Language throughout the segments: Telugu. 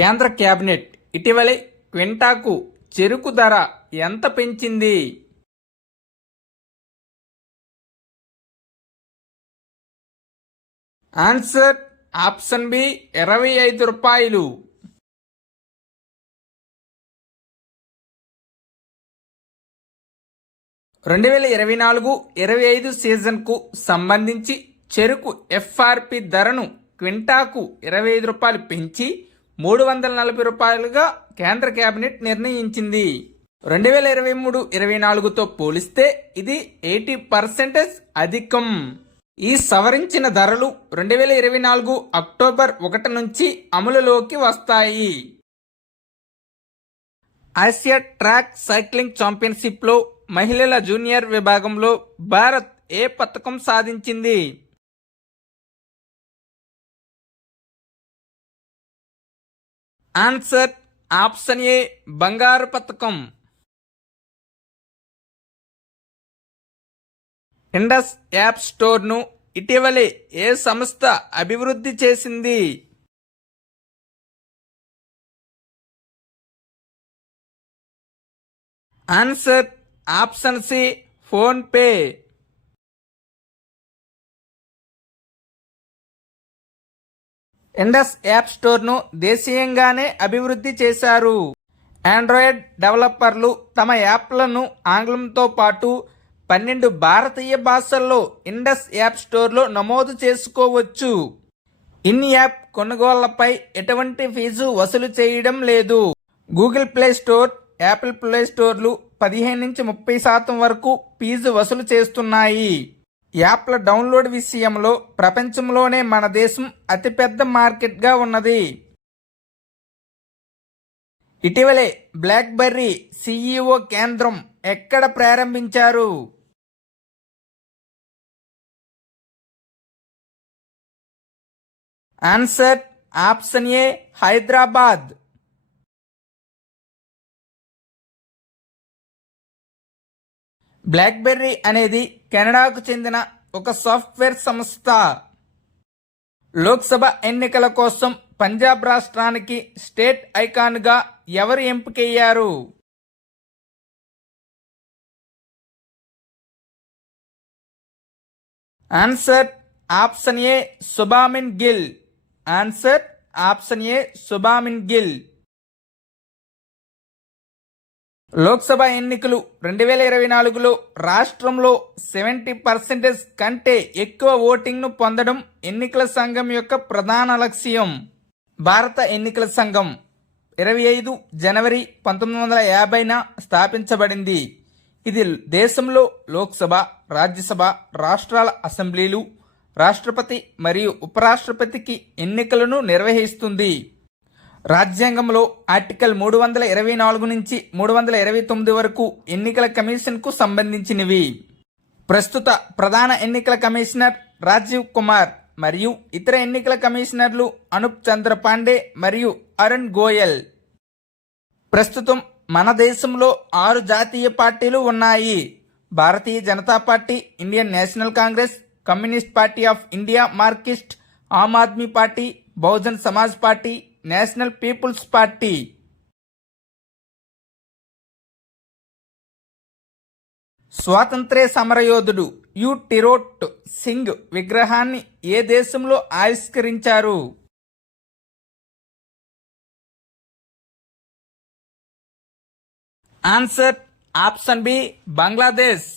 కేంద్ర కేబినెట్ ఇటీవలే క్వింటాకు చెరకు ధర ఎంత పెంచింది? ఆన్సర్ ఆప్షన్ బి 25 రూపాయలు. రెండు 2024-25 సీజన్కు సంబంధించి చెరకు ఎఫ్ఆర్పి ధరను క్వింటాకు 25 రూపాయలు పెంచి 340 రూపాయలుగా కేంద్ర కేబినెట్ నిర్ణయించింది. 2023-24తో పోలిస్తే ఇది 80% అధికం. ఈ సవరించిన ధరలు 2024 అక్టోబర్ 1 నుంచి అమలులోకి వస్తాయి. ఆసియా ట్రాక్ సైక్లింగ్ ఛాంపియన్షిప్లో మహిళల జూనియర్ విభాగంలో భారత్ ఏ పతకం సాధించింది? ఆన్సర్ ఆప్షన్ ఏ బంగారు పతకం. ఇండస్ యాప్ స్టోర్ను ఇటీవలే ఏ సంస్థ అభివృద్ధి చేసింది? Answer option C PhonePe. Indus app స్టోర్ను దేశీయంగానే అభివృద్ధి చేశారు. ఆండ్రాయిడ్ డెవలపర్లు తమ యాప్లను ఆంగ్లంతో పాటు 12 భారతీయ భాషల్లో ఇండస్ యాప్ స్టోర్లో నమోదు చేసుకోవచ్చు. ఇన్ యాప్ కొనుగోళ్లపై ఎటువంటి ఫీజు వసూలు చేయడం లేదు. Google play store, Apple play స్టోర్లు 15-30% వరకు ఫీజు వసూలు చేస్తున్నాయి. యాప్ల డౌన్లోడ్ విషయంలో ప్రపంచంలోనే మన దేశం అతిపెద్ద మార్కెట్గా ఉన్నది. ఇటీవలే బ్లాక్బెర్రీ సిఇఓ కేంద్రం ఎక్కడ ప్రారంభించారు? Answer option A Hyderabad. Blackberry అనేది కెనడాకు చెందిన ఒక సాఫ్ట్వేర్ సంస్థ. లోక్సభ ఎన్నికల కోసం పంజాబ్ రాష్ట్రానికి స్టేట్ ఐకాన్గా ఎవరు ఎంపికయ్యారు? Answer option A Shubman Gill. Answer option A Shubman Gill. Lok Sabha ఎన్నికలు 2024లో రాష్ట్రంలో 70% కంటే ఎక్కువ ఓటింగ్ను పొందడం ఎన్నికల సంఘం యొక్క ప్రధాన లక్ష్యం. భారత ఎన్నికల సంఘం 25 జనవరి 1950న స్థాపించబడింది. ఇది దేశంలో లోక్సభ, రాజ్యసభ, రాష్ట్రాల అసెంబ్లీలు, రాష్ట్రపతి మరియు ఉపరాష్ట్రపతికి ఎన్నికలను నిర్వహిస్తుంది. రాజ్యాంగంలో ఆర్టికల్ 324 నుంచి 329 వరకు ఎన్నికల కమిషన్కు సంబంధించినవి. ప్రస్తుత ప్రధాన ఎన్నికల కమిషనర్ రాజీవ్ కుమార్ మరియు ఇతర ఎన్నికల కమిషనర్లు అనూప్ చంద్ర పాండే మరియు అరుణ్ గోయల్. ప్రస్తుతం మన దేశంలో 6 జాతీయ పార్టీలు ఉన్నాయి. Bharatiya Janata Party, Indian National Congress, Communist Party of India Marxist, Aam Aadmi Party, Bahujan Samaj Party, National People's Party. స్వాతంత్ర్య సమరయోధుడు యు టిరోట్ సింగ్ విగ్రహాన్ని ఏ దేశంలో ఆవిష్కరించారు? Answer option B Bangladesh.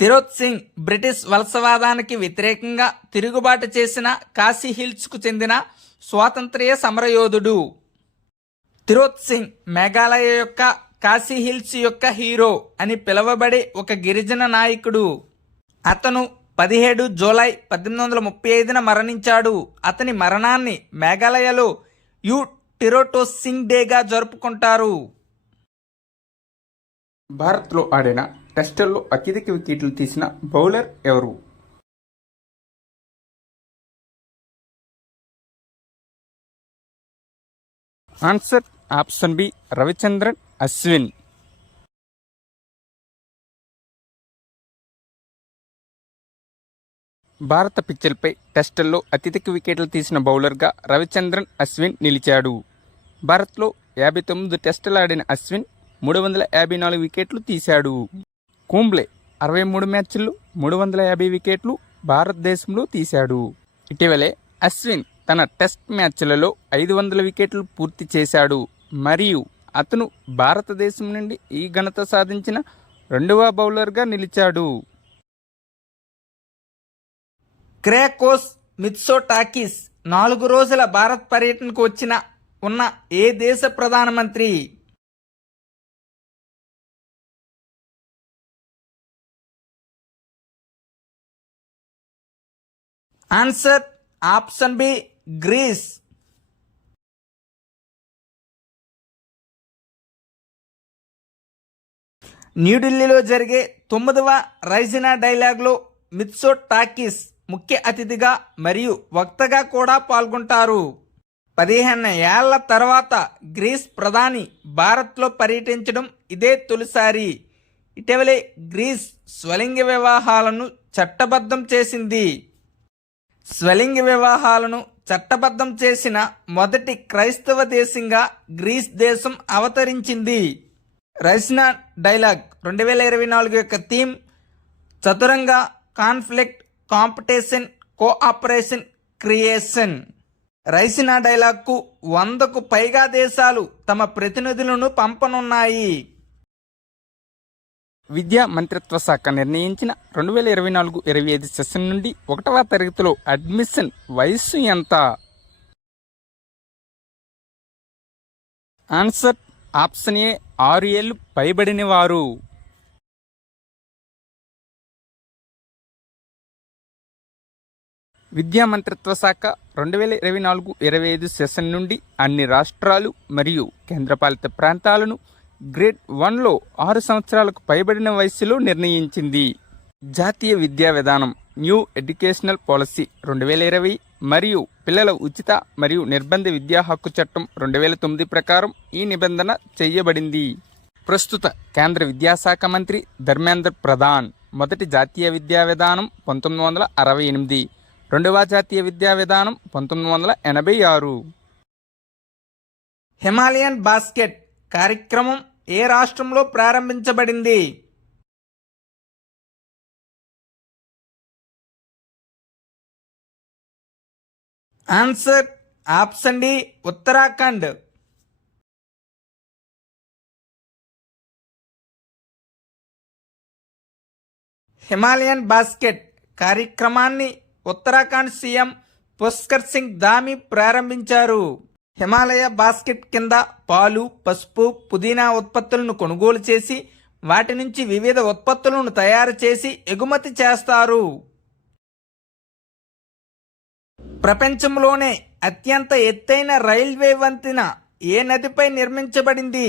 Tirot Singh British వలసవాదానికి వ్యతిరేకంగా తిరుగుబాటు చేసిన కాశీ హిల్స్కు చెందిన స్వాతంత్ర్య సమరయోధుడు. తిరోత్ సింగ్ మేఘాలయ యొక్క కాశీ హిల్స్ యొక్క హీరో అని పిలువబడే ఒక గిరిజన నాయకుడు. అతను 17 జూలై 1835న మరణించాడు. అతని మరణాన్ని మేఘాలయలో యు టిరోట్ సింగ్ డేగా జరుపుకుంటారు. భారత్లో ఆడిన టెస్టుల్లో అత్యధిక వికెట్లు తీసిన బౌలర్ ఎవరు? Answer option B Ravichandran Ashwin. భారత పిచ్లపై టెస్టుల్లో అత్యధిక వికెట్లు తీసిన బౌలర్గా రవిచంద్రన్ అశ్విన్ నిలిచాడు. భారత్లో 59 టెస్టులు ఆడిన అశ్విన్ 354 వికెట్లు తీశాడు. కుంబ్లే 63 మ్యాచ్ల్లో 350 వికెట్లు భారతదేశంలో తీశాడు. ఇటీవలే అశ్విన్ తన టెస్ట్ మ్యాచ్లలో 500 వికెట్లు పూర్తి చేశాడు మరియు అతను భారతదేశం నుండి ఈ ఘనత సాధించిన రెండవ బౌలర్గా నిలిచాడు. క్రేకోస్ మిత్సోటాకిస్ 4 రోజుల భారత్ పర్యటనకు ఉన్న ఏ దేశ ప్రధానమంత్రి? Answer option B Greece. న్యూఢిల్లీలో జరిగే 9వ రైజినా డైలాగ్లో మిత్సోటాకిస్ ముఖ్య అతిథిగా మరియు వక్తగా కూడా పాల్గొంటారు. 15 ఏళ్ల తర్వాత గ్రీస్ ప్రధాని భారత్లో పర్యటించడం ఇదే తొలిసారి. ఇటీవలే గ్రీస్ స్వలింగ వివాహాలను చట్టబద్ధం చేసింది. స్వలింగ వివాహాలను చట్టబద్ధం చేసిన మొదటి క్రైస్తవ దేశంగా గ్రీస్ దేశం అవతరించింది. రైజినా డైలాగ్ 2024 యొక్క theme Chaturanga, conflict, competition, cooperation, creation. Raisina డైలాగ్కు 100కు పైగా దేశాలు తమ ప్రతినిధులను పంపనున్నాయి. విద్యా మంత్రిత్వ శాఖ నిర్ణయించిన 2024-25 సెషన్ నుండి 1వ తరగతిలో అడ్మిషన్ వయస్సు ఎంత? ఆన్సర్ ఆప్షన్ ఏ 6 ఏళ్లు పైబడిన వారు. విద్యా మంత్రిత్వ శాఖ 2024-25 సెషన్ నుండి అన్ని రాష్ట్రాలు మరియు కేంద్రపాలిత ప్రాంతాలను గ్రేడ్ 1లో 6 సంవత్సరాలకు పైబడిన వయస్సులో నిర్ణయించింది. జాతీయ విద్యా విధానం న్యూ ఎడ్యుకేషనల్ పాలసీ 2020 మరియు పిల్లల ఉచిత మరియు నిర్బంధ విద్యా హక్కు చట్టం 2009 ప్రకారం ఈ నిబంధన చేయబడింది. ప్రస్తుత కేంద్ర విద్యాశాఖ మంత్రి ధర్మేంద్ర ప్రధాన్. మొదటి జాతీయ విద్యా విధానం 1968, రెండవ జాతీయ విద్యా విధానం 1986. హిమాలయన్ బాస్కెట్ కార్యక్రమం ఏ రాష్ట్రంలో ప్రారంభించబడింది? Answer option D Uttarakhand. Himalayan basket కార్యక్రమాన్ని ఉత్తరాఖండ్ సీఎం పుష్కర్ సింగ్ ధామి ప్రారంభించారు. హిమాలయ బాస్కెట్ కింద పాలు, పసుపు, పుదీనా ఉత్పత్తులను కొనుగోలు చేసి వాటి నుంచి వివిధ ఉత్పత్తులను తయారు చేసి ఎగుమతి చేస్తారు. ప్రపంచంలోనే అత్యంత ఎత్తైన రైల్వే వంతెన ఏ నదిపై నిర్మించబడింది?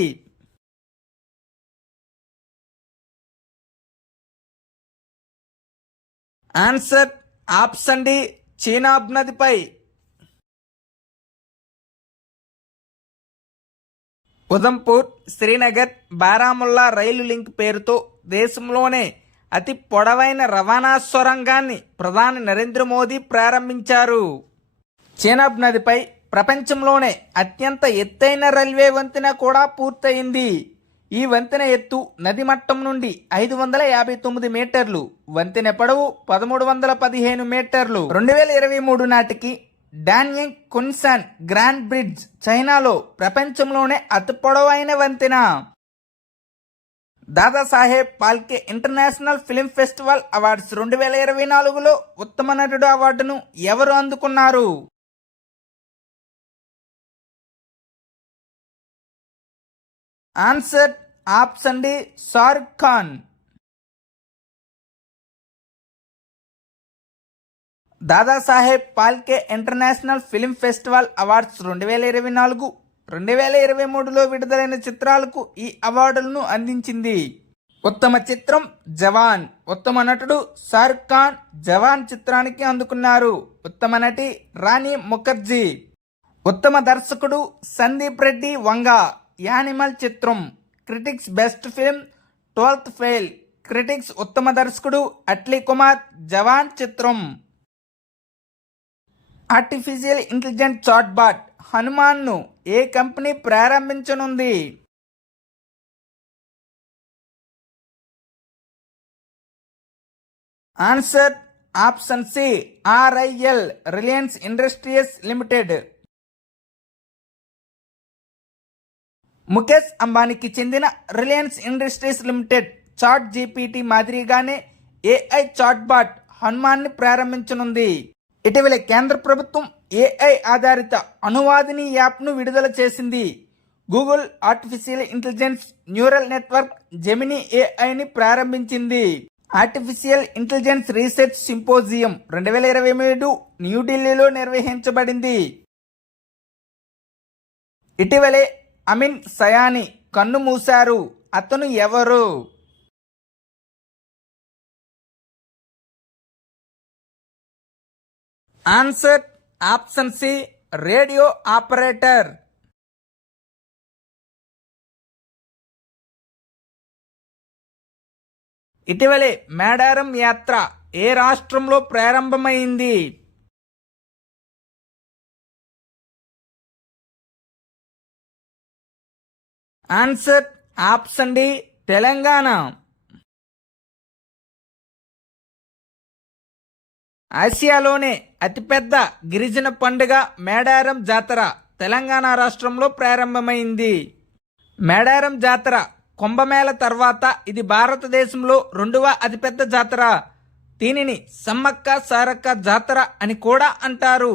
ఆన్సర్ ఆప్షన్ డి చీనాబ్ నదిపై. ఉదంపూర్, శ్రీనగర్, బారాముల్లా రైలు లింక్ పేరుతో దేశంలోనే అతి పొడవైన రవాణా సొరంగాన్ని ప్రధాని నరేంద్ర మోదీ ప్రారంభించారు. చీనాబ్ నదిపై ప్రపంచంలోనే అత్యంత ఎత్తైన రైల్వే వంతెన కూడా పూర్తయింది. ఈ వంతెన ఎత్తు నది మట్టం నుండి 559 మీటర్లు, వంతెన పొడవు 1315 మీటర్లు. 2023 నాటికి డాన్యింగ్ కున్సాన్ గ్రాండ్ బ్రిడ్జ్ చైనాలో ప్రపంచంలోనే అతి పొడవైన వంతెన. Dadasaheb Phalke International Film Festival Awards 2024లో ఉత్తమ నటుడు అవార్డును ఎవరు అందుకున్నారు? Answer option D Shahrukh Khan. Dadasaheb Phalke International Film Festival Awards 2024, 2023లో విడుదలైన చిత్రాలకు ఈ అవార్డులను అందించింది. ఉత్తమ చిత్రం జవాన్. ఉత్తమ నటుడు షారుఖ్ ఖాన్ జవాన్ చిత్రానికి అందుకున్నారు. ఉత్తమ నటి రాణి ముఖర్జీ. ఉత్తమ దర్శకుడు సందీప్ రెడ్డి వంగా యానిమల్ చిత్రం. Critics best film 12th fail. Critics ఉత్తమ దర్శకుడు అట్లీ కుమార్ జవాన్ చిత్రం. ఆర్టిఫిషియల్ ఇంటెలిజెంట్ చాట్బాట్ హనుమాన్ను ఏ కంపెనీ ప్రారంభించనుంది? Answer option C RIL Reliance Industries Limited. Mukesh అంబానీకి చెందిన Reliance Industries Limited ChatGPT మాదిరిగానే ఏఐ చాట్బాట్ హనుమాన్ని ప్రారంభించనుంది. ఇటీవల కేంద్ర ప్రభుత్వం ఏఐ ఆధారిత అనువాదిని యాప్ను విడుదల చేసింది. Google artificial intelligence neural network Gemini ఏఐని ప్రారంభించింది. ఆర్టిఫిషియల్ ఇంటెలిజెన్స్ రీసెర్చ్ సింపోజియం 2023 న్యూఢిల్లీలో నిర్వహించబడింది. ఇటీవలే అమిన్ సయానీ కన్ను మూశారు. అతను ఎవరు? Answer option C radio operator. ఇటీవలే మేడారం యాత్ర ఏ రాష్ట్రంలో ప్రారంభమైంది? Answer option D Telangana. ఆసియాలోనే అతిపెద్ద గిరిజన పండుగ మేడారం జాతర తెలంగాణ రాష్ట్రంలో ప్రారంభమైంది. మేడారం జాతర కుంభమేళ తర్వాత ఇది భారతదేశంలో 2వ అతిపెద్ద జాతర. దీనిని సమ్మక్క సారక్క జాతర అని కూడా అంటారు.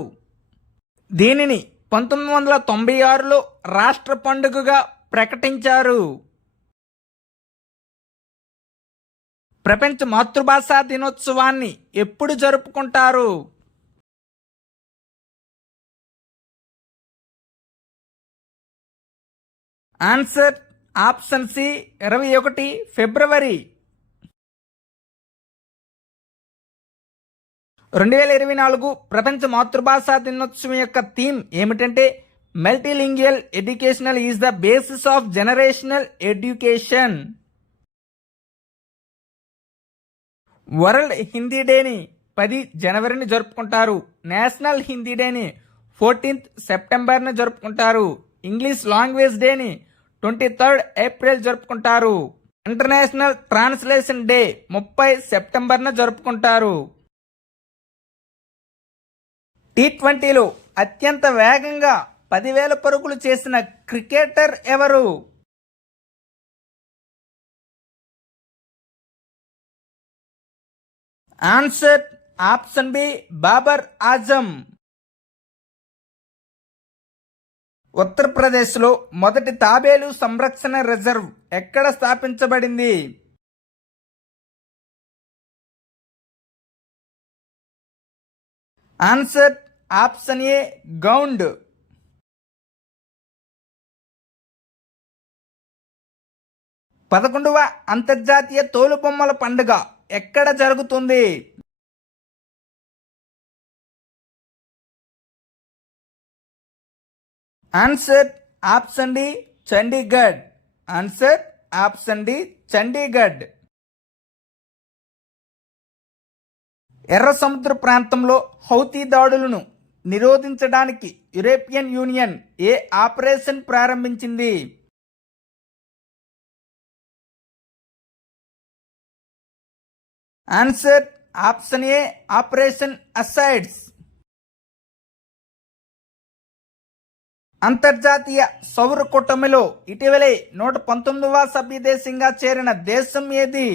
దీనిని 1996లో రాష్ట్ర పండుగగా ప్రకటించారు. ప్రపంచ మాతృభాషా దినోత్సవాన్ని ఎప్పుడు జరుపుకుంటారు? ఆన్సర్ ఆప్షన్ సి 21 ఫిబ్రవరి. 2024 ప్రపంచ మాతృభాషా దినోత్సవం యొక్క థీమ్ ఏమిటంటే multilingual educational is the basis of generational education. World Hindi డేని 10 జనవరిని జరుపుకుంటారు. నేషనల్ హిందీ డేని 14th సెప్టెంబర్ని జరుపుకుంటారు. ఇంగ్లీష్ లాంగ్వేజ్ డేని 23rd ఏప్రిల్ జరుపుకుంటారు. ఇంటర్నేషనల్ ట్రాన్స్లేషన్ డే 30 సెప్టెంబర్న జరుపుకుంటారు. T20లో అత్యంత వేగంగా 10,000 పరుగులు చేసిన క్రికెటర్ ఎవరు? Answer option B Babar Azam. ఉత్తరప్రదేశ్లో మొదటి తాబేలు సంరక్షణ రిజర్వ్ ఎక్కడ స్థాపించబడింది? ఆన్సర్ ఆప్షన్ ఏ గౌండ్. 11వ అంతర్జాతీయ తోలుబొమ్మల పండుగ ఎక్కడ జరుగుతుంది? Answer option D Chandigarh. Answer option D Chandigarh. ఎర్ర సముద్ర ప్రాంతంలో హౌతీ దాడులను నిరోధించడానికి యూరోపియన్ యూనియన్ ఏ ఆపరేషన్ ప్రారంభించింది? Answer option A operation Aspides. అంతర్జాతీయ సౌర కూటమిలో ఇటీవలే 119వ సభ్య దేశంగా చేరిన దేశం ఏది?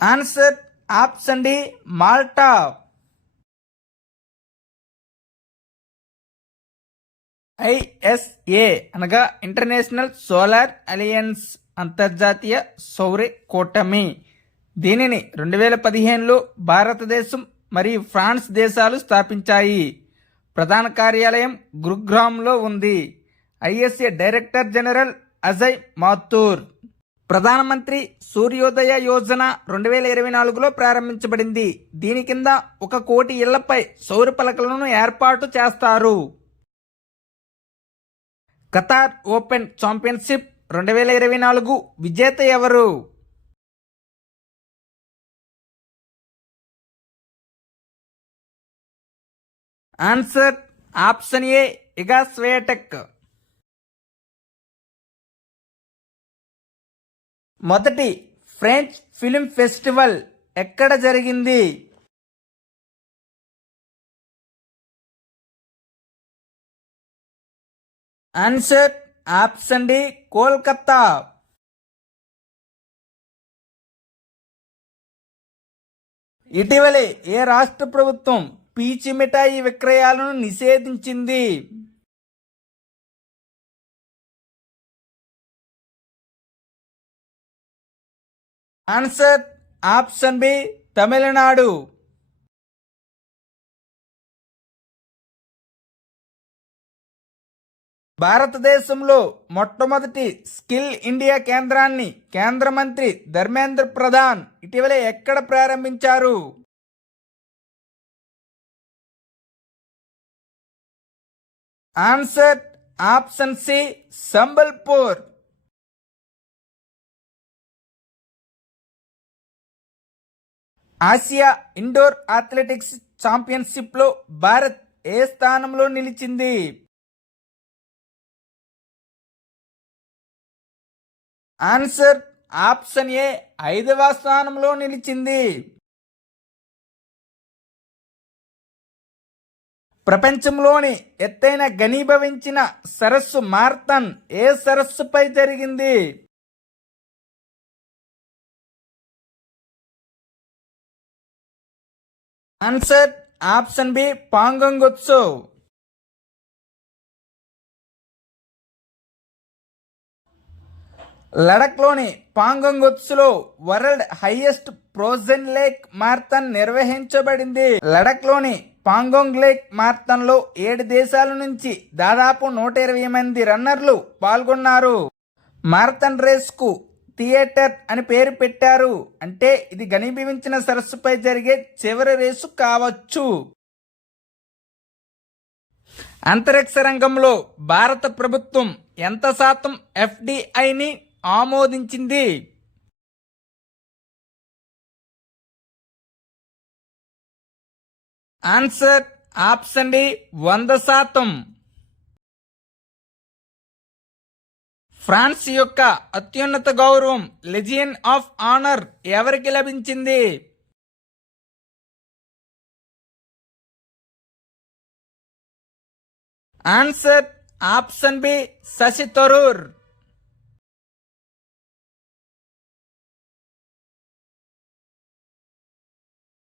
Answer option D Malta. ISA అనగా ఇంటర్నేషనల్ సోలార్ అలయన్స్ అంతర్జాతీయ సౌర కూటమి. దీనిని 2015లో భారతదేశం మరియు ఫ్రాన్స్ దేశాలు స్థాపించాయి. ప్రధాన కార్యాలయం గురుగ్రామ్లో ఉంది. ISA director general Ajay Mathur. ప్రధానమంత్రి సూర్యోదయ యోజన 2024లో ప్రారంభించబడింది. దీని కింద 1 కోటి ఇళ్లపై సౌర పలకలను ఏర్పాటు చేస్తారు. ఖతార్ ఓపెన్ ఛాంపియన్షిప్ 2024 విజేత ఎవరు? Answer option A Iga Swiatek. మొదటి ఫ్రెంచ్ ఫిల్మ్ ఫెస్టివల్ ఎక్కడ జరిగింది? Answer option D Kolkata. ఇటీవలే ఏ రాష్ట్ర ప్రభుత్వం పీచు మిఠాయి విక్రయాలను నిషేధించింది? Answer option B Tamil Nadu. భారతదేశంలో మొట్టమొదటి స్కిల్ ఇండియా కేంద్రాన్ని కేంద్ర మంత్రి ధర్మేంద్ర ప్రధాన్ ఇటీవలే ఎక్కడ ప్రారంభించారు? Answer option C Sambalpur. Asia indoor athletics ఛాంపియన్షిప్లో భారత్ ఏ స్థానంలో నిలిచింది? ఆన్సర్ ఆప్షన్ ఏ 5వ స్థానంలో నిలిచింది. ప్రపంచంలోని ఎత్తైన ఘనీభవించిన సరస్సు మార్తన్ ఏ సరస్సుపై జరిగింది? Answer option B Pangong Utsav. లడఖ్లోని పాంగంగ్ ఉత్సవ్లో world highest frozen lake marathon నిర్వహించబడింది. లడఖ్లోని పాంగోంగ్ లేక్ మారథాన్లో 7 దేశాల నుంచి దాదాపు 120 మంది రన్నర్లు పాల్గొన్నారు. మారథాన్ రేస్కు థియేటర్ అని పేరు పెట్టారు. అంటే ఇది ఘనీభవించిన సరస్సుపై జరిగే చివరి రేసు కావచ్చు. అంతరిక్ష రంగంలో భారత ప్రభుత్వం ఎంత శాతం ఎఫ్డిఐని ఆమోదించింది? Answer option D 100%. ఫ్రాన్స్ యొక్క అత్యున్నత గౌరవం లెజియన్ ఆఫ్ ఆనర్ ఎవరికి లభించింది? Answer option B Shashi Tharoor.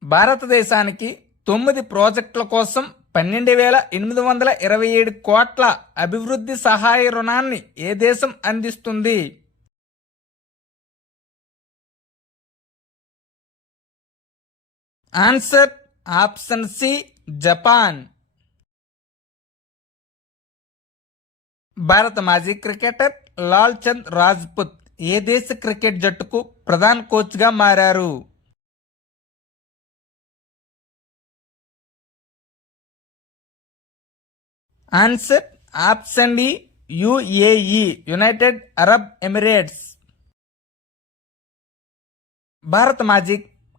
భారతదేశానికి 9 ప్రాజెక్టుల కోసం 12,827 కోట్ల అభివృద్ధి సహాయ రుణాన్ని ఏ దేశం అందిస్తుంది? Answer option C Japan. భారత మాజీ క్రికెటర్ లాల్ చంద్ రాజ్పుత్ ఏ దేశ క్రికెట్ జట్టుకు ప్రధాన కోచ్గా మారారు? Answer option D UAE United Arab Emirates. భారత మాజీ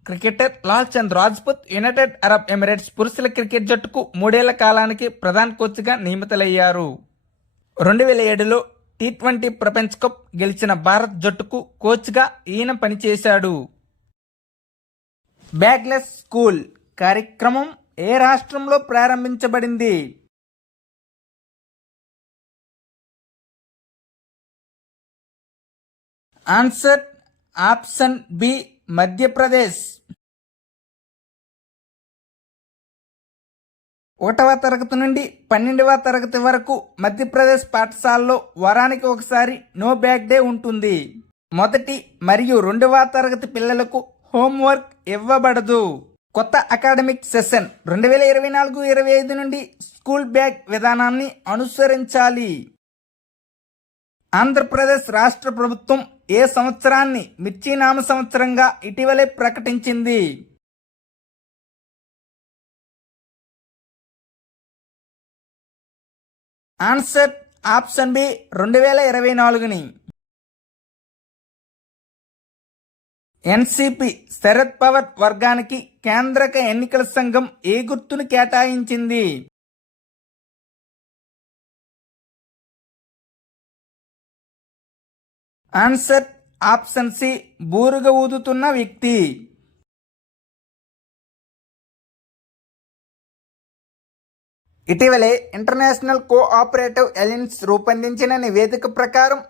cricketer Lal Chand Rajput United Arab Emirates పురుషుల క్రికెట్ జట్టుకు 3 ఏళ్ల కాలానికి ప్రధాన కోచ్గా నియమితులయ్యారు. 2007లో T20 ప్రపంచ కప్ గెలిచిన భారత్ జట్టుకు కోచ్గా ఈయన పనిచేశాడు. బ్యాగ్లెస్ స్కూల్ కార్యక్రమం ఏ రాష్ట్రంలో ప్రారంభించబడింది? Answer option B Madhya Pradesh. 1వ తరగతి నుండి 12వ తరగతి వరకు మధ్యప్రదేశ్ పాఠశాలలో వారానికి ఒకసారి నో బ్యాగ్ డే ఉంటుంది. మొదటి మరియు 2వ తరగతి పిల్లలకు హోంవర్క్ ఇవ్వబడదు. కొత్త అకాడమిక్ సెషన్ 2024-25 నుండి స్కూల్ బ్యాగ్ విధానాన్ని అనుసరించాలి. ఆంధ్రప్రదేశ్ రాష్ట్ర ప్రభుత్వం ఏ సంవత్సరాన్ని మిర్చి నామ సంవత్సరంగా ఇటీవలే ప్రకటించింది? ఆన్సర్ ఆప్షన్ బి 2024ని. ఎన్సిపి శరద్ పవార్ వర్గానికి కేంద్ర ఎన్నికల సంఘం ఏ గుర్తును కేటాయించింది? ఆన్సర్ ఆప్షన్ సి బూరుగ ఊదుతున్న వ్యక్తి. ఇటీవలే ఇంటర్నేషనల్ కోఆపరేటివ్ అలయన్స్ రూపొందించిన నివేదిక ప్రకారం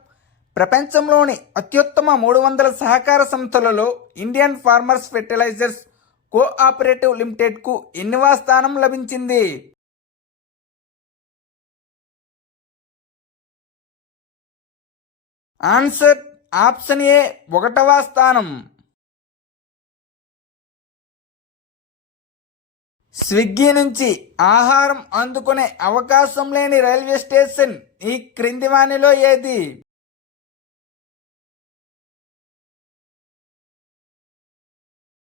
ప్రపంచంలోని అత్యుత్తమ 300 సహకార సంస్థలలో ఇండియన్ ఫార్మర్స్ ఫెర్టిలైజర్స్ కోఆపరేటివ్ లిమిటెడ్కు ఎన్నవ స్థానం లభించింది? ఆన్సర్ ఆప్షన్ ఏ 1వ స్థానం. స్విగ్గీ నుంచి ఆహారం అందుకునే అవకాశం లేని రైల్వే స్టేషన్ ఈ క్రింది వానిలో ఏది?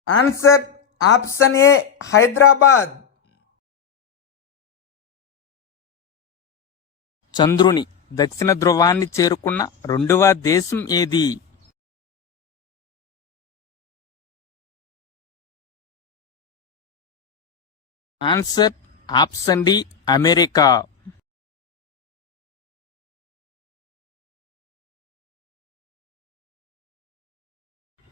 Answer option A Hyderabad. చంద్రుని దక్షిణ ధ్రువాన్ని చేరుకున్న రెండవ దేశం ఏది? Answer option D America.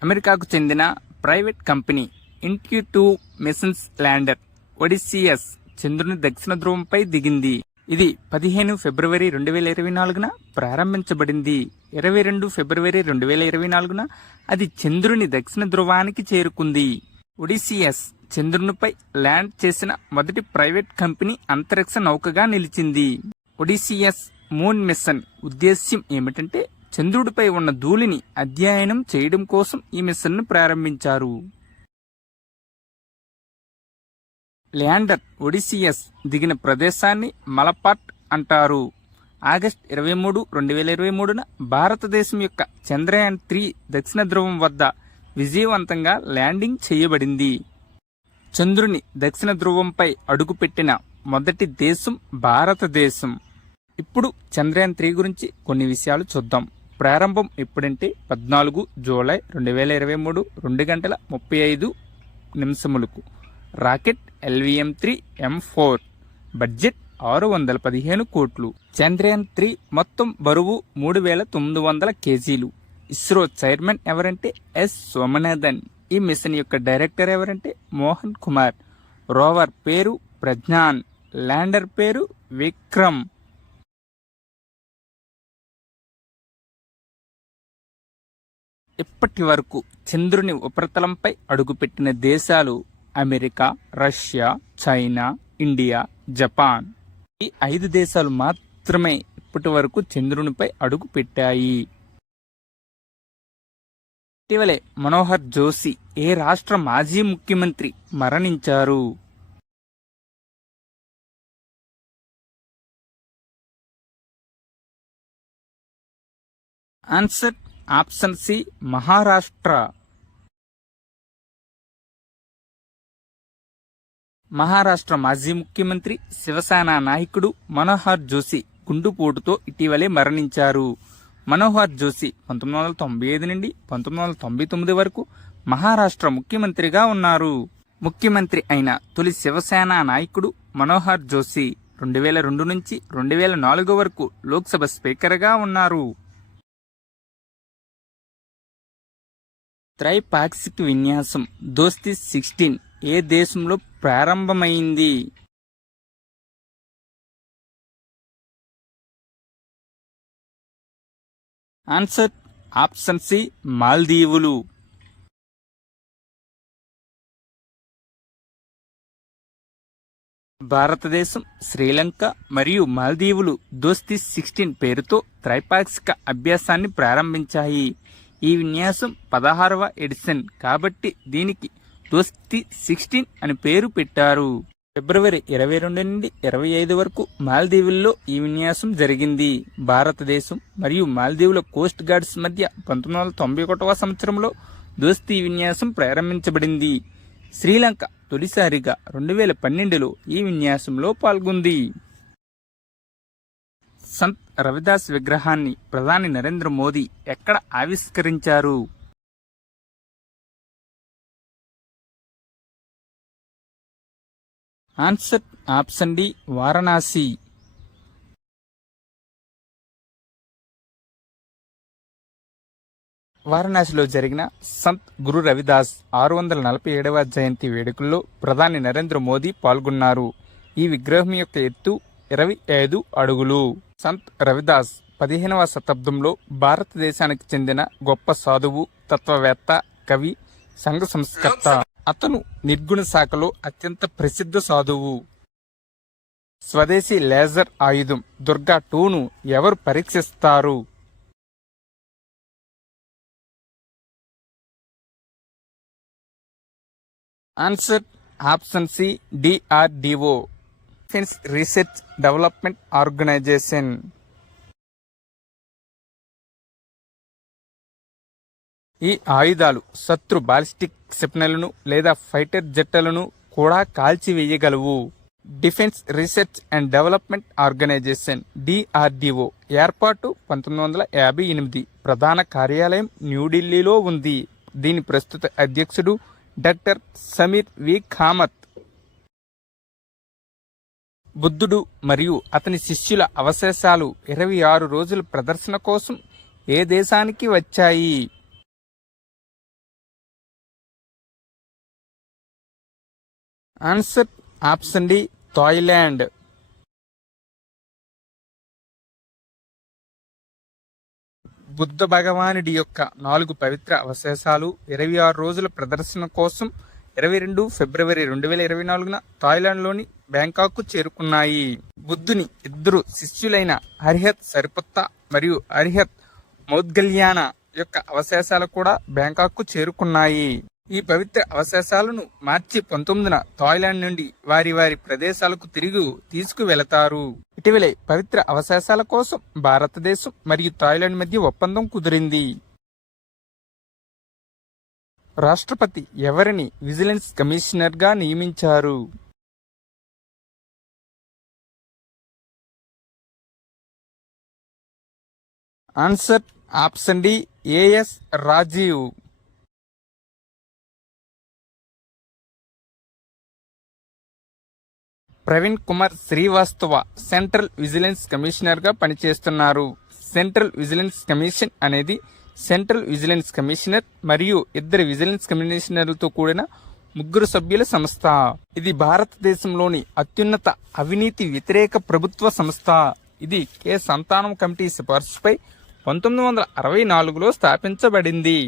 అమెరికాకు చెందిన private company intuitive missions lander Odysseus చంద్రుని దక్షిణ ధ్రువంపై దిగింది. ఇది 15 ఫిబ్రవరి 2024న ప్రారంభించబడింది. 22 ఫిబ్రవరి 2024న అది చంద్రుని దక్షిణ ధ్రువానికి చేరుకుంది. ఒడిసియస్ చంద్రునిపై ల్యాండ్ చేసిన మొదటి ప్రైవేట్ కంపెనీ అంతరిక్ష నౌకగా నిలిచింది. ఒడిసియస్ మూన్ మిషన్ ఉద్దేశ్యం ఏమిటంటే చంద్రుడిపై ఉన్న ధూళిని అధ్యయనం చేయడం కోసం ఈ మిషన్ను ప్రారంభించారు. ల్యాండర్ ఒడిసియస్ దిగిన ప్రదేశాన్ని మలపాట్ అంటారు. ఆగస్టు 23, 2023న భారతదేశం యొక్క చంద్రయాన్-3 దక్షిణ ధ్రువం వద్ద విజయవంతంగా ల్యాండింగ్ చేయబడింది. చంద్రుని దక్షిణ ధ్రువంపై అడుగుపెట్టిన మొదటి దేశం భారతదేశం. ఇప్పుడు చంద్రయాన్-3 గురించి కొన్ని విషయాలు చూద్దాం. ప్రారంభం ఎప్పుడంటే 14 జూలై 2023 2:35 రాకెట్ LVM-3M4. బడ్జెట్ 615 కోట్లు. చంద్రయాన్-3 మొత్తం బరువు 3900 కేజీలు. ఇస్రో చైర్మన్ ఎవరంటే ఎస్ సోమనాథన్. ఈ మిషన్ యొక్క డైరెక్టర్ ఎవరంటే మోహన్ కుమార్. రోవర్ పేరు ప్రజ్ఞాన్. ల్యాండర్ పేరు విక్రమ్. ఇప్పటి వరకు చంద్రుని ఉపరితలంపై అడుగుపెట్టిన దేశాలు America, Russia, China, India, Japan. ఈ 5 దేశాలు మాత్రమే ఇప్పటి వరకు చంద్రునిపై అడుగు పెట్టాయి. ఇటీవలే మనోహర్ జోషి ఏ రాష్ట్ర మాజీ ముఖ్యమంత్రి మరణించారు? Answer option C Maharashtra. Maharashtra మాజీ ముఖ్యమంత్రి శివసేన నాయకుడు మనోహర్ జోషి గుండుపోటుతో ఇటీవలే మరణించారు. మనోహర్ జోషి 1995 నుండి 1999 వరకు మహారాష్ట్ర ముఖ్యమంత్రిగా ఉన్నారు. ముఖ్యమంత్రి అయిన తొలి శివసేన నాయకుడు మనోహర్ జోషి 2002 నుంచి 2004 వరకు లోక్సభ స్పీకర్గా ఉన్నారు. త్రైపాక్షిక విన్యాసం దోస్తీ 16 ఏ దేశంలో ప్రారంభమైంది? ఆన్సర్ ఆప్షన్ సి మాల్దీవులు. భారతదేశం, శ్రీలంక మరియు మాల్దీవులు దోస్తీ 16 పేరుతో త్రైపాక్షిక అభ్యాసాన్ని ప్రారంభించాయి. ఈ విన్యాసం 16వ ఎడిషన్ కాబట్టి దీనికి దోస్తీ 16 అని పేరు పెట్టారు. ఫిబ్రవరి 22 నుండి 25 వరకు మాల్దీవుల్లో ఈ విన్యాసం జరిగింది. భారతదేశం మరియు మాల్దీవుల కోస్ట్ గార్డ్స్ మధ్య 1991వ సంవత్సరంలో దోస్తీ విన్యాసం ప్రారంభించబడింది. శ్రీలంక తొలిసారిగా 2012లో ఈ విన్యాసంలో పాల్గొంది. సంత్ రవిదాస్ విగ్రహాన్ని ప్రధాని నరేంద్ర మోదీ ఎక్కడ ఆవిష్కరించారు? Answer option D Varanasi. వారణాసిలో జరిగిన సంత్ గురు రవిదాస్ 647వ జయంతి వేడుకల్లో ప్రధాని నరేంద్ర మోదీ పాల్గొన్నారు. ఈ విగ్రహం యొక్క ఎత్తు 25 అడుగులు. సంత్ రవిదాస్ 15వ శతాబ్దంలో భారతదేశానికి చెందిన గొప్ప సాధువు, తత్వవేత్త, కవి, సంఘ సంస్కర్త. అతను నిర్గుణ శాఖలో అత్యంత ప్రసిద్ధ సాధువు. స్వదేశీ లేజర్ ఆయుధం దుర్గా 2ను ఎవరు పరీక్షిస్తారు? Answer option C, DRDO, defence research development organisation. ఈ ఆయుధాలు శత్రు బాలిస్టిక్ క్షిపణులను లేదా ఫైటర్ జెట్లను కూడా కాల్చివేయగలవు. Defence research and development organisation DRDO ఏర్పాటు 1958. ప్రధాన కార్యాలయం న్యూఢిల్లీలో ఉంది. దీని ప్రస్తుత అధ్యక్షుడు డాక్టర్ సమీర్ వి కామత్. బుద్ధుడు మరియు అతని శిష్యుల అవశేషాలు 26 రోజుల ప్రదర్శన కోసం ఏ దేశానికి వచ్చాయి? Answer option D, Thailand. Buddha భగవానుడి యొక్క 4 పవిత్ర అవశేషాలు 26 రోజుల ప్రదర్శన కోసం 22 ఫిబ్రవరి 2024న థాయిలాండ్లోని బ్యాంకాక్కు చేరుకున్నాయి. బుద్ధుని 2 శిష్యులైన హరిహత్ సరిపుత్త మరియు హరిహత్ మౌద్గల్యాన యొక్క అవశేషాలు కూడా బ్యాంకాక్కు చేరుకున్నాయి. ఈ పవిత్ర అవశేషాలను మార్చి 19న థాయిలాండ్ నుండి వారి వారి ప్రదేశాలకు తిరిగి తీసుకువెళతారు. ఇటీవలే పవిత్ర అవశేషాల కోసం భారతదేశం మరియు థాయిలాండ్ మధ్య ఒప్పందం కుదిరింది. రాష్ట్రపతి ఎవరిని విజిలెన్స్ కమిషనర్గా నియమించారు? Answer option D, AS Rajeev. Praveen Kumar Srivastava central vigilance కమిషనర్గా పనిచేస్తున్నారు. సెంట్రల్ విజిలెన్స్ కమిషన్ అనేది సెంట్రల్ విజిలెన్స్ కమిషనర్ మరియు 2 విజిలెన్స్ కమిషనర్లతో కూడిన 3 సభ్యుల సంస్థ. ఇది భారతదేశంలోని అత్యున్నత అవినీతి వ్యతిరేక ప్రభుత్వ సంస్థ. ఇది కె సంతానం కమిటీ సిఫార్సుపై 1964లో స్థాపించబడింది.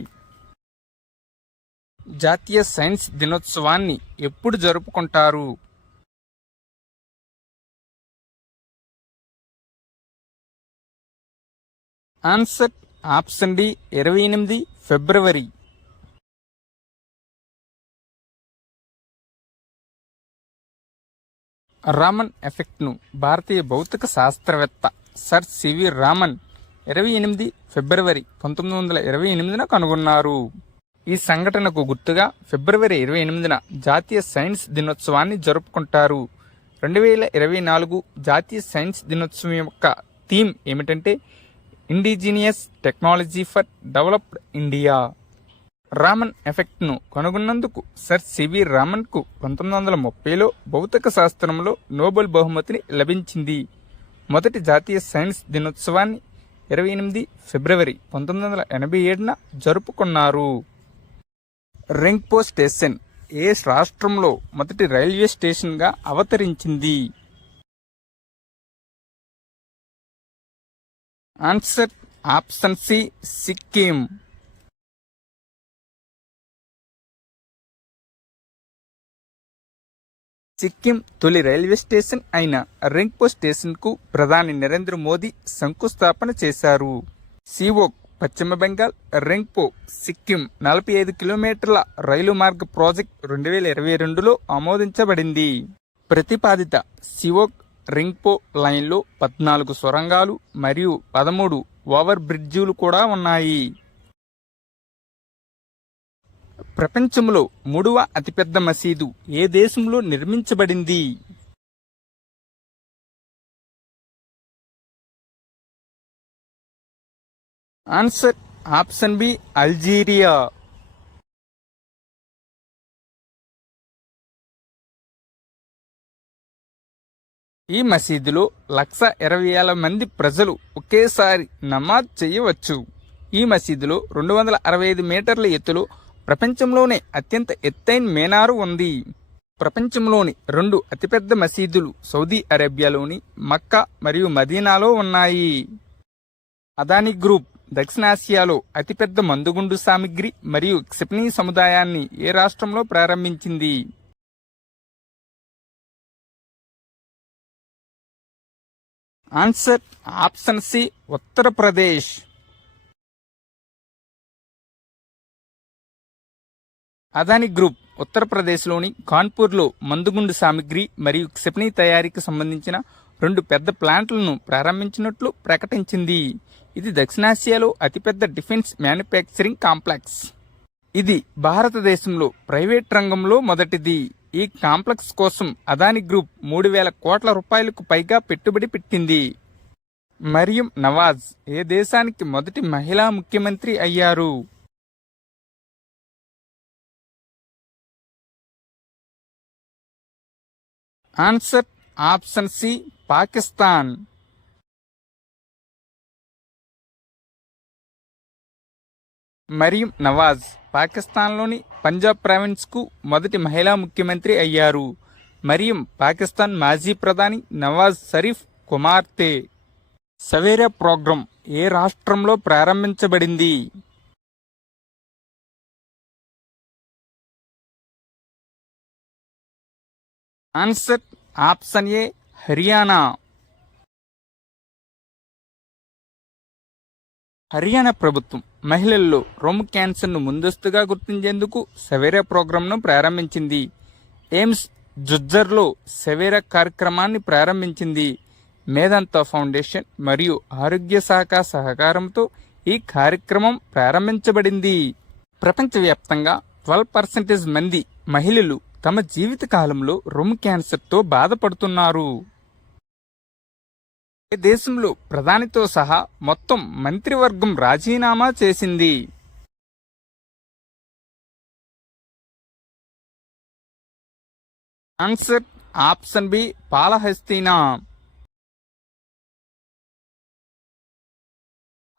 జాతీయ సైన్స్ దినోత్సవాన్ని ఎప్పుడు జరుపుకుంటారు? ఆన్సర్ ఆప్షన్ డి, 28 ఫిబ్రవరి. రామన్ ఎఫెక్ట్ను భారతీయ భౌతిక శాస్త్రవేత్త సర్ సివి రామన్ 28 ఫిబ్రవరి 1928న కనుగొన్నారు. ఈ సంఘటనకు గుర్తుగా ఫిబ్రవరి 28న జాతీయ సైన్స్ దినోత్సవాన్ని జరుపుకుంటారు. 2024 జాతీయ సైన్స్ దినోత్సవం యొక్క థీమ్ ఏమిటంటే indigenous technology for developed India. Raman ఎఫెక్ట్ను కనుగొన్నందుకు సర్ సివి రామన్కు 1930లో భౌతిక శాస్త్రంలో నోబెల్ బహుమతిని లభించింది. మొదటి జాతీయ సైన్స్ దినోత్సవాన్ని 28 ఫిబ్రవరి 1987న జరుపుకున్నారు. రింగ్పో స్టేషన్ ఏ రాష్ట్రంలో మొదటి రైల్వే స్టేషన్గా అవతరించింది? Answer option C, Sikkim. Sikkim తొలి రైల్వే స్టేషన్ అయిన రింగ్పో స్టేషన్కు ప్రధాని నరేంద్ర మోదీ శంకుస్థాపన చేశారు. సివోక్ పశ్చిమ బెంగాల్, రింగ్పో సిక్కిం 45 కిలోమీటర్ల రైలు మార్గ ప్రాజెక్ట్ 2022లో ఆమోదించబడింది. ప్రతిపాదిత సివోక్ రింగ్పో లైన్లో 14 సొరంగాలు మరియు 13 ఓవర్ బ్రిడ్జిలు కూడా ఉన్నాయి. ప్రపంచంలో 3వ అతిపెద్ద మసీదు ఏ దేశంలో నిర్మించబడింది? Answer option B, Algeria. ఈ మసీదులో 120,000 మంది ప్రజలు ఒకేసారి నమాజ్ చేయవచ్చు. ఈ మసీదులో 265 మీటర్ల ఎత్తులో ప్రపంచంలోనే అత్యంత ఎత్తైన మీనారు ఉంది. ప్రపంచంలోని 2 అతిపెద్ద మసీదులు సౌదీ అరేబియాలోని మక్కా మరియు మదీనాలో ఉన్నాయి. అదానీ గ్రూప్ దక్షిణాసియాలో అతిపెద్ద మందుగుండు సామిగ్రి మరియు క్షిపణి సముదాయాన్ని ఏ రాష్ట్రంలో ప్రారంభించింది? Answer option C, Uttar Pradesh. Adani group ఉత్తరప్రదేశ్లోని కాన్పూర్లో మందుగుండు సామిగ్రి మరియు క్షిపణి తయారీకి సంబంధించిన 2 పెద్ద ప్లాంట్లను ప్రారంభించినట్లు ప్రకటించింది. ఇది దక్షిణాసియాలో అతిపెద్ద డిఫెన్స్ మ్యానుఫ్యాక్చరింగ్ కాంప్లెక్స్. ఇది భారతదేశంలో ప్రైవేట్ రంగంలో మొదటిది. ఈ కాంప్లెక్స్ కోసం అదానీ గ్రూప్ 3,000 కోట్ల రూపాయలకు పైగా పెట్టుబడి పెట్టింది. మరియం నవాజ్ ఏ దేశానికి మొదటి మహిళా ముఖ్యమంత్రి అయ్యారు? Answer option C, Pakistan. Maryam Nawaz పాకిస్తాన్లోని పంజాబ్ ప్రావిన్స్కు మొదటి మహిళా ముఖ్యమంత్రి అయ్యారు. మరియం పాకిస్తాన్ మాజీ ప్రధాని నవాజ్ షరీఫ్ కుమార్తె. సవేరా ప్రోగ్రాం ఏ రాష్ట్రంలో ప్రారంభించబడింది? ఆన్సర్ ఆప్షన్ ఏ, హర్యానా. హర్యానా ప్రభుత్వం మహిళల్లో రొమ్ము క్యాన్సర్ను ముందస్తుగా గుర్తించేందుకు సవేరా ప్రోగ్రాంను ప్రారంభించింది. ఎయిమ్స్ జుజ్జర్లో సవేరా కార్యక్రమాన్ని ప్రారంభించింది. మేధాంతా ఫౌండేషన్ మరియు ఆరోగ్య శాఖ సహకారంతో ఈ కార్యక్రమం ప్రారంభించబడింది. ప్రపంచవ్యాప్తంగా 12% మంది మహిళలు తమ జీవిత కాలంలో రొమ్ము క్యాన్సర్తో బాధపడుతున్నారు. దేశంలో ప్రధానితో సహా మొత్తం మంత్రివర్గం రాజీనామా చేసింది. ఆన్సర్ ఆప్షన్ బి, పాలహస్తీనా.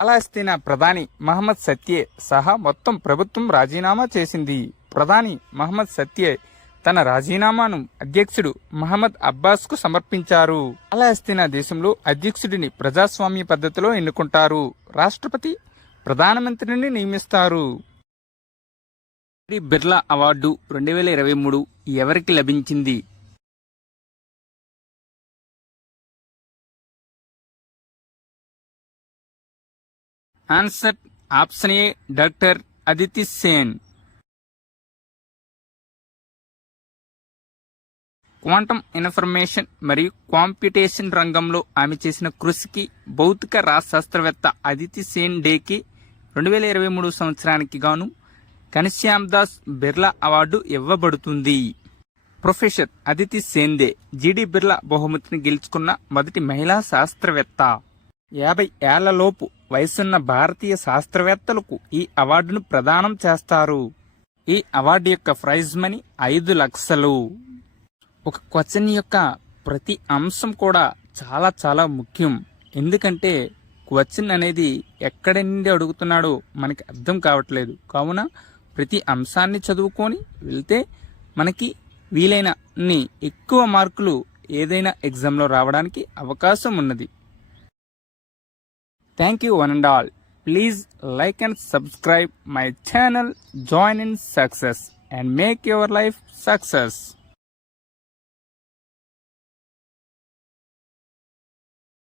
పాలస్తీనా ప్రధాని మహమ్మద్ సత్యే సహా మొత్తం ప్రభుత్వం రాజీనామా చేసింది. ప్రధాని మహమ్మద్ సత్యే తన రాజీనామాను అధ్యక్షుడు మహమ్మద్ అబ్బాస్కు సమర్పించారు. పాలస్తీనా దేశంలో అధ్యక్షుడిని ప్రజాస్వామ్య పద్ధతిలో ఎన్నుకుంటారు. రాష్ట్రపతి ప్రధానమంత్రిని నియమిస్తారు. బిర్లా అవార్డు 2023 ఎవరికి లభించింది? ఆన్సర్ ఆప్షన్ ఏ, doctor Aditi Sen. Quantum information మరియు కాంప్యూటేషన్ రంగంలో ఆమె చేసిన కృషికి భౌతిక శాస్త్రవేత్త అదితి సేన్ డేకి 2023 సంవత్సరానికి గాను ఘనశ్యామ్ దాస్ బిర్లా అవార్డు ఇవ్వబడుతుంది. ప్రొఫెసర్ అదితి సేన్దే జీడి బిర్లా బహుమతిని గెలుచుకున్న మొదటి మహిళా శాస్త్రవేత్త. 50 ఏళ్లలోపు వయసున్న భారతీయ శాస్త్రవేత్తలకు ఈ అవార్డును ప్రదానం చేస్తారు. ఈ అవార్డు యొక్క ప్రైజ్ మనీ 5 లక్షలు. ఒక క్వశ్చన్ యొక్క ప్రతి అంశం కూడా చాలా చాలా ముఖ్యం. ఎందుకంటే క్వశ్చన్ అనేది ఎక్కడి నుండి అడుగుతున్నాడో మనకి అర్థం కావట్లేదు. కావున ప్రతి అంశాన్ని చదువుకొని వెళ్తే మనకి వీలైన ఎక్కువ మార్కులు ఏదైనా ఎగ్జామ్లో రావడానికి అవకాశం ఉన్నది. Thank you one and all. Please like and subscribe my channel. Join in success and make your life success.